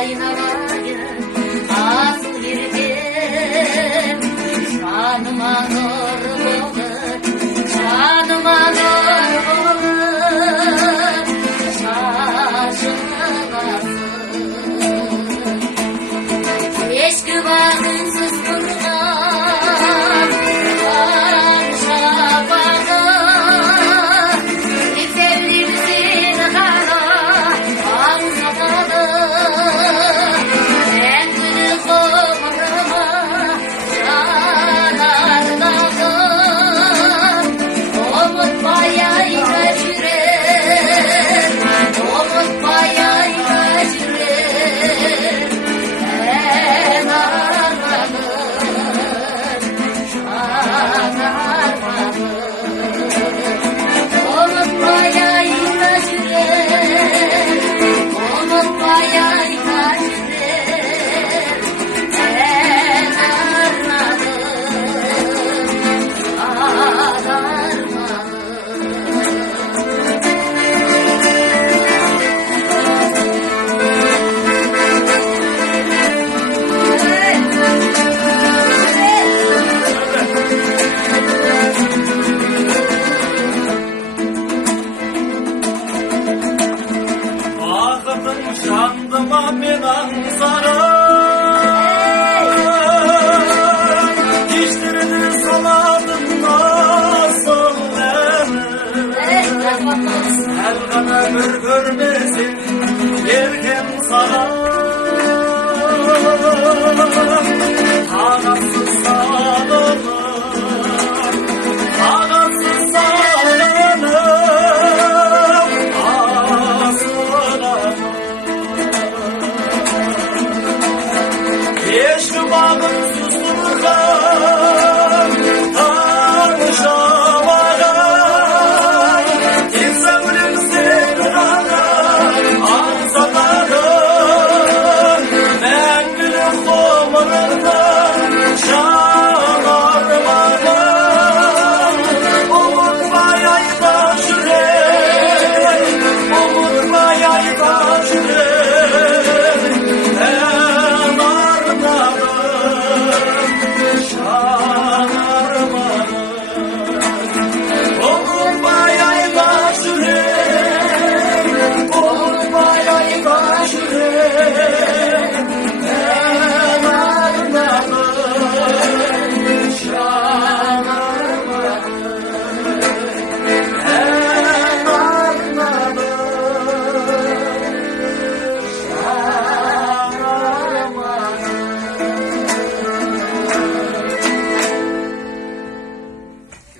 айналайын асыл еркем, жаныма нұр болып, жаныма нұр болып шашыласың. Кешкі бағынсыз тұрған баран шапағы, ертеңдер сені ғана аңсатады. Мәңгілік ғұмырыма жанардағы ұмытпай айға жүрер, ұмытпай айға жүрер. Ән арманым, жан арманым, ұмытпай айға жүрер, ұмытпай айға жүрер. Ән арманым, жан арманым. Бақытың жандыма мен аңсарым, кештерді салатын асыл әнім. Сәл ғана бір көрмесең еркем саған, тағатсыз сағынып, тағатсыз сағынып асылым. Кешкі бағым